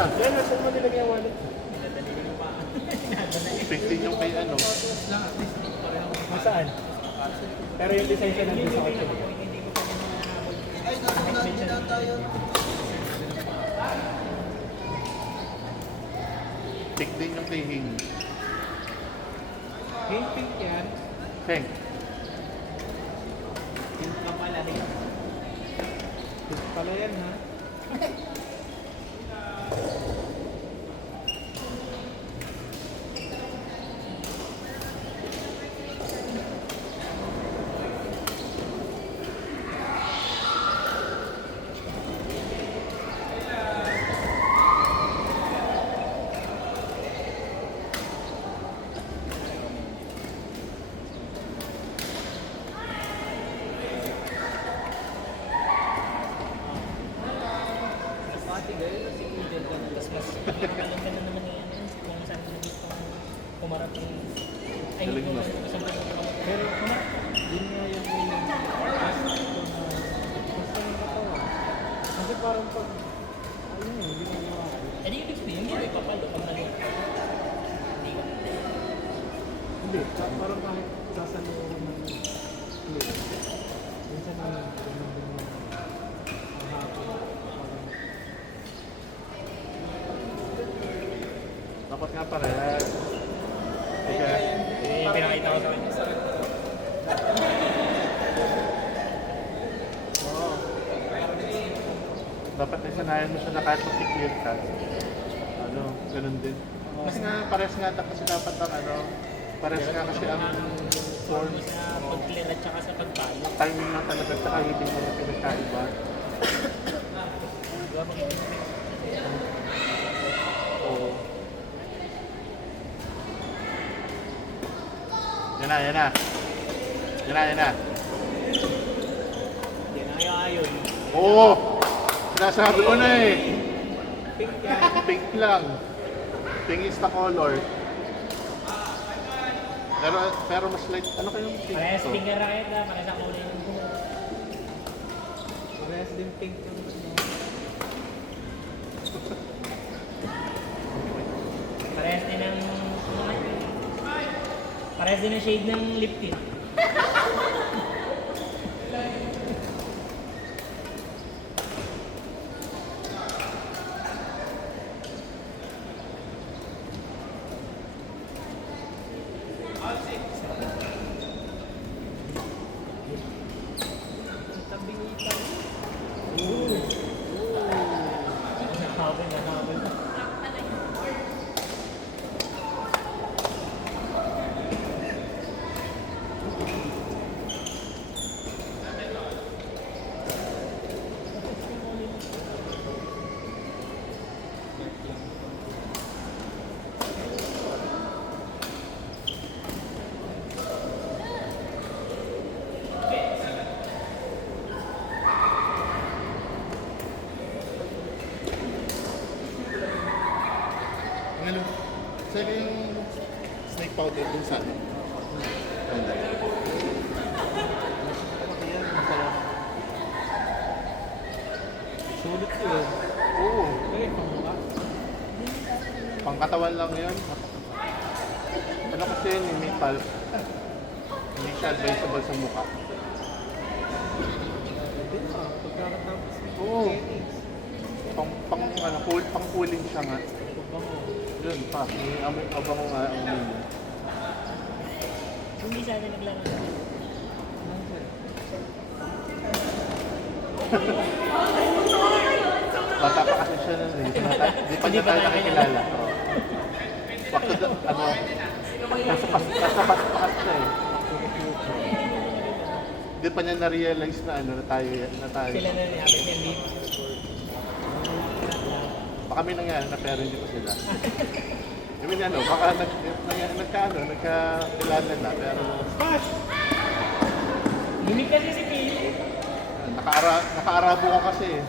na. Yan, nasa mo nilagay yung wallet. 15 yung kay ano. Masaan? Pero yung lisensya nandun sa kotse. Ay, nakakalaman na tayo. 15 yung kay Hing. Pink yan. Heng. Pink ka pala rin. Pink pala yan ha. Galing mo. Pero yun nga yung kasi parang pag ayun hindi mo makakaya. Hindi ibig sabihin, hindi mo ipapalo pag nalito. Hindi, parang kahit sasaluhan ng play. Minsan na ganun din yung hapon. Dapat nga parehas. Kaya, Yung pinakita ko sa kanya. oo. Dapat nasanayan mo siya na kahit mag-clear ka. Ano, ganun din. Kasi nga, parehas nga kasi dapat ang ano, parehas nga kasi ang source. Sa pag-clear at saka sa pagpalo. Timing lang talaga sa hindi mo na pinagkaiba. Diba makikita mo? Oo. Yan na, yan na. Yan na, yan na. Yan ang ayaw. Oo! Sinasabi ko na eh. Pink yan. Pink lang. Pink is the color. Pero mas light. Ano kayong pink Parehas to? finger racket na, parehas ang kulay ng buhok. Parehas din pink yung Parehas din ng... Parehas din ng shade ng lip tint. Nahabol. Ano? Sa'yo yung snake powder dun sa ano? Ganda. yan. Masarap. Sulit ko yun. Oo. Eh, pamukha. Pangkatawan lang yun. Ano kasi yun, yung metal. Hindi siya advisable sa mukha. Pwede na. Pagkakatapos ng Oo. tennis. Pang cooling siya nga. Pagbango. Yun pa, may abango nga ang yun. Hindi sana naglaro na. Bata pa kasi siya nun eh. Di pa niya tayo nakikilala. Oo. Bakit ano, nasa pass pa kasi siya eh. Di pa niya na-realize na ano, na tayo. Sila na niya, may hindi. Baka may nangyari na pero hindi pa sila. I mean ano, baka nagkakilala na pero Lumik kasi si Pili. naka-Arabo ka kasi eh.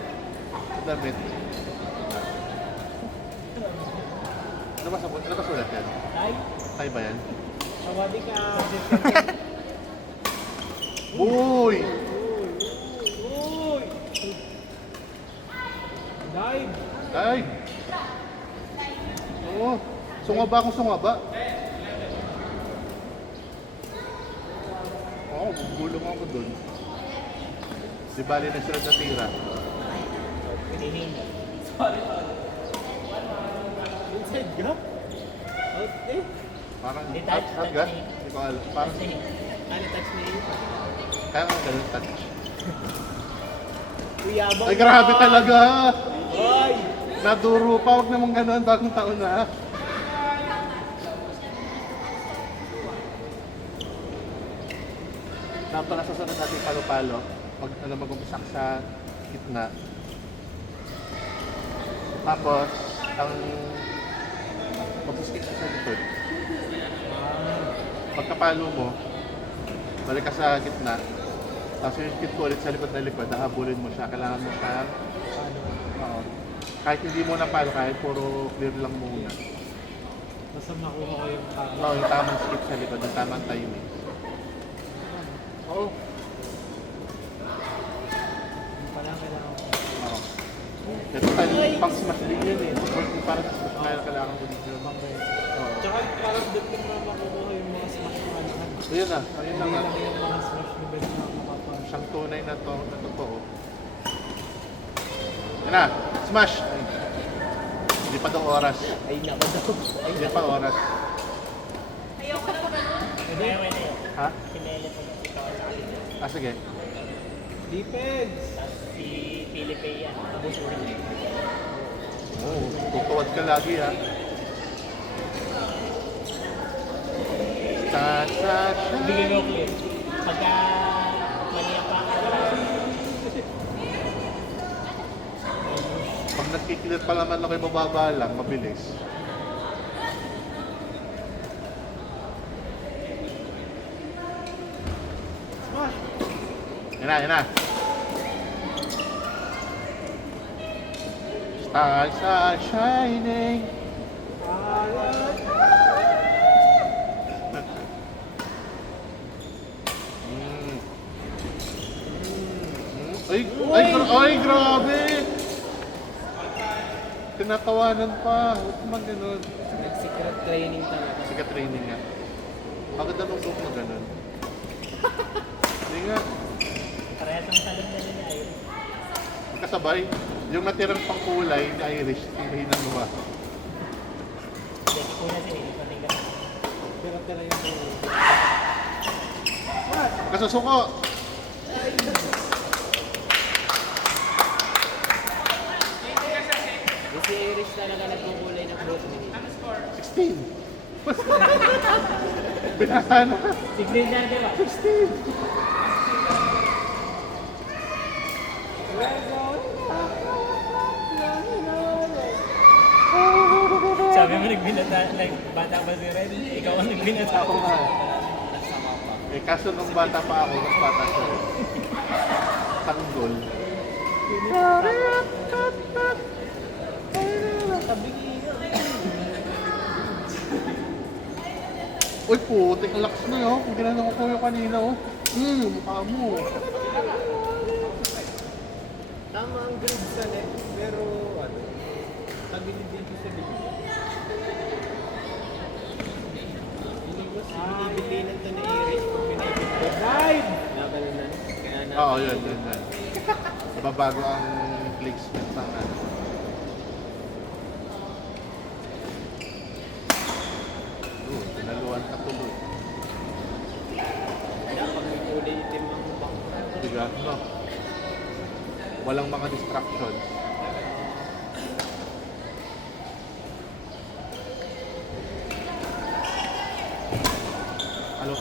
Sa damit. Ano ba sulat yan? Ay, Tay ba yan? Sawadi ka. Uy! Uy! Dive! Ay! Oo. Sungaba akong sungaba. Oo, bubulong ako dun. Di bali na sila natira. Pinihinga. Inside ka? Out eh. Parang Di out touch ga? me. Hindi ko alam. Parang Ano touch me? kaya nga ganun touch. Uyabang. Ay, grabe talaga! Hoy! Naduro pa, huwag naman ganun, bagong taon na. Dapat nasasunod natin palo-palo. Pag mag-umpisa ka sa gitna. Tapos, ang mag-skip ka sa likod. Pagkapalo mo, balik ka sa gitna. Tapos yung skip ko ulit sa likod na likod, nahabulin mo siya. Kailangan mo siya. Oo. Kahit hindi mo napalo, kahit puro clear lang muna. Basta makuha ko yung tama. Oo, yung tamang skip sa likod, yung tamang timing. Oo. Yung pala kailangan ko. Oo. Ito tayo, pang smash din yun eh. Kung parang sa smash na kailangan ko dito. Oo. Tsaka parang doon ko na makukuha yung mga smash na kailangan. Ayun na, ayun na Hindi nga. lang yung mga smash na best na makapag. Siyang tunay na to, na totoo. Yan na, smash! Ay. Hindi pa daw oras. Ay nako daw. Ay Hindi pa oras. Pwede na yun. Ha? Pinele po na ikaw sa akin. Ah, sige. Defense! Tapos si Felipe yan. Abusuhin niya. Oo, tutuwad ka lagi ha. Bigyan mo clear. Pagka mali ang pakakaroon. Pag nagkiklear pa naman ako yung mababa lang, mabilis. Yan na, yan na. Stars are shining. Mm. Ay, grabe! Tinatawanan pa. Huwag naman ganun. Nag-secret training talaga. Sige, training nga. Pagod na nung na ganun. Hindi nga. Parehas ang talong na nila yun. Magkasabay. Yung natirang pang kulay ni Irish, hinahinan mo ba? Hindi, una si Felipe. Patinggan. Pero tira yung Kasusuko! Yung si Irish talaga nagkukulay ng buhok ni 16! Binasa na! Signal na, di ba? 16! Sabi mo nagbinata, like, bata pa si Red. Ikaw ang nagbinata. Ako nga. Eh, kaso nung bata pa ako, mas bata siya. Tanggol. Uy, putik ang lakas na yun. Kung ginanong ko yung kanina, oh. Mukha mo. tama ang grid sa net, pero ano, tagilid din siya sa bigla. Binibilinan to ni Irish pag binibilinan. Dive! Nabalanan. Kaya na. Oo, yun. Babago ang placement ng ano. Tinaluan ka tuloy. Kaya pag may kulay itim ang bang. Diga, no? Walang mga distractions. Ano?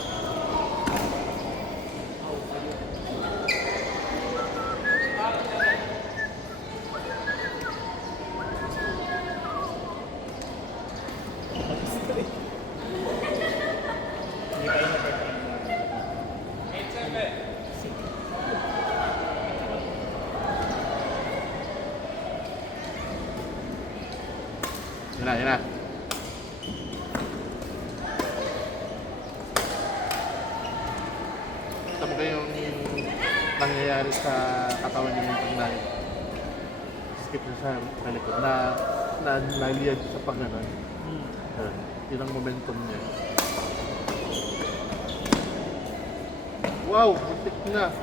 Hindi pa yun na-perfect. Yan na. Gusto mo kayong nangyayari sa katawan niyo ng nanay? skip siya sa likod na naliyad siya sa pag-ganon. Yan. Yun ang momentum niya. Wow! Muntik na!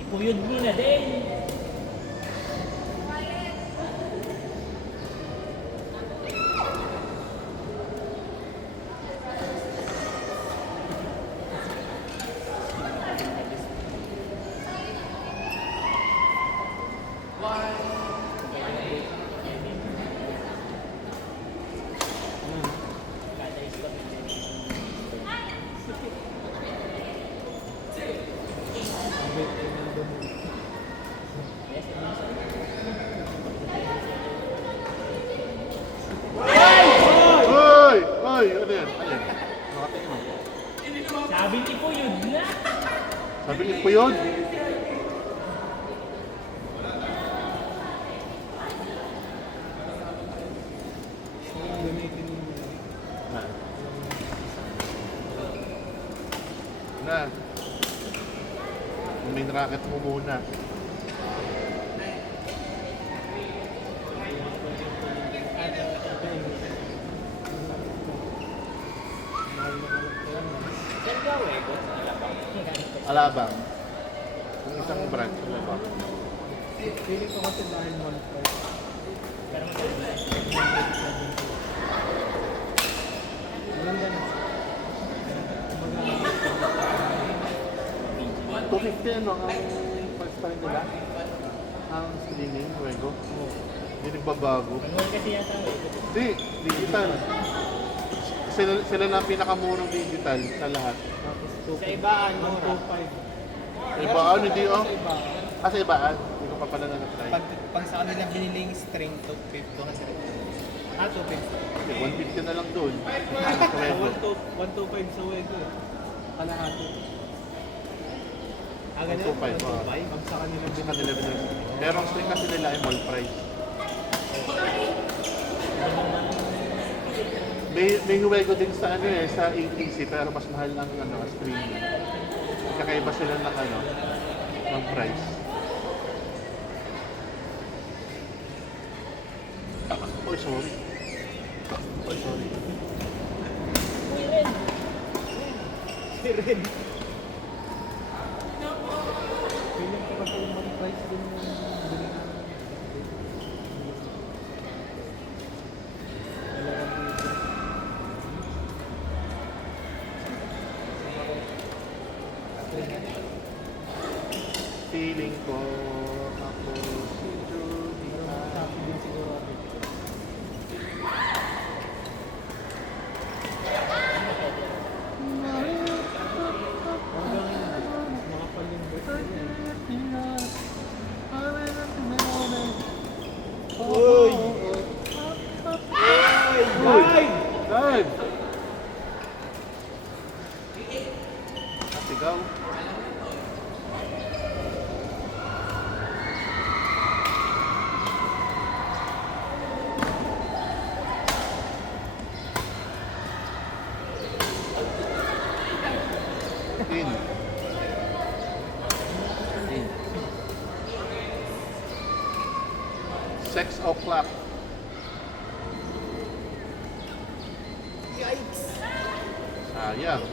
Ipuyod mo na din. Hoy! Hoy! Ano yan? Ano yan? Nakatingin mo. Sabi ni Ipuyod na. Sabi ko yun. Gamitin mo. Na. Main racket mo muna. Saan ba wego? Alabang. Yung isang branch. Alabang. Feeling ko kasi dahil 1.5. Pero maganda. Maganda na. 250 ano ang price pa rin nila? Ang streaming, Wego. Hindi nagbabago. Manual kasi yata eh. Hindi, digital. Sila na ang pinakamurang digital sa lahat. Tapos Sa ibaan, mura. 2.5. Ibaan, hindi oh. Sa iba, Sa ibaan. Hindi ko pa pala na-try. pag sa kanila biniling string, 250. Ah, 250. Okay, 150 na lang doon. Sa Wego. 125 sa Wego. Kalahati. Ah, ganun? 125, oo. Pag sa kanila Sa kanila din. Pero ang string kasi nila ay mall price. May Wego din sa ano eh, sa ATC pero mas mahal ang ano, streaming. Kakaiba sila ng ano, ng price. Oy, sorry. Oy, sorry. Si Ren. Feeling ko kasi yung price din yung bili namin. Feeling ko ako si Judy. Sabi din siguro ako. Mga palimbot. Uy! Ay! Dad! Sigaw. In. In. 6 o'clock. Yikes! Sayang.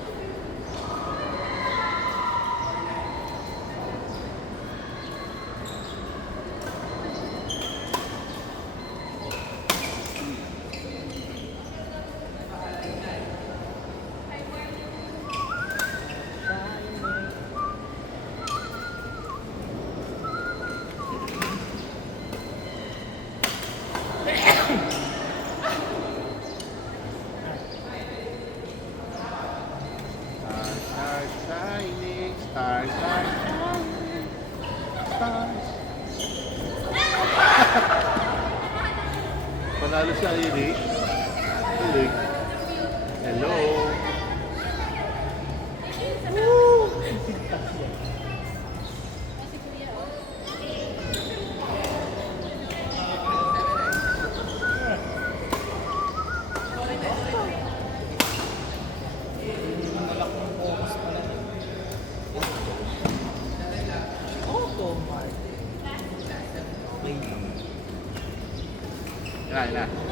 Nanalo siya, Iri. Galing. Hello. Yan na.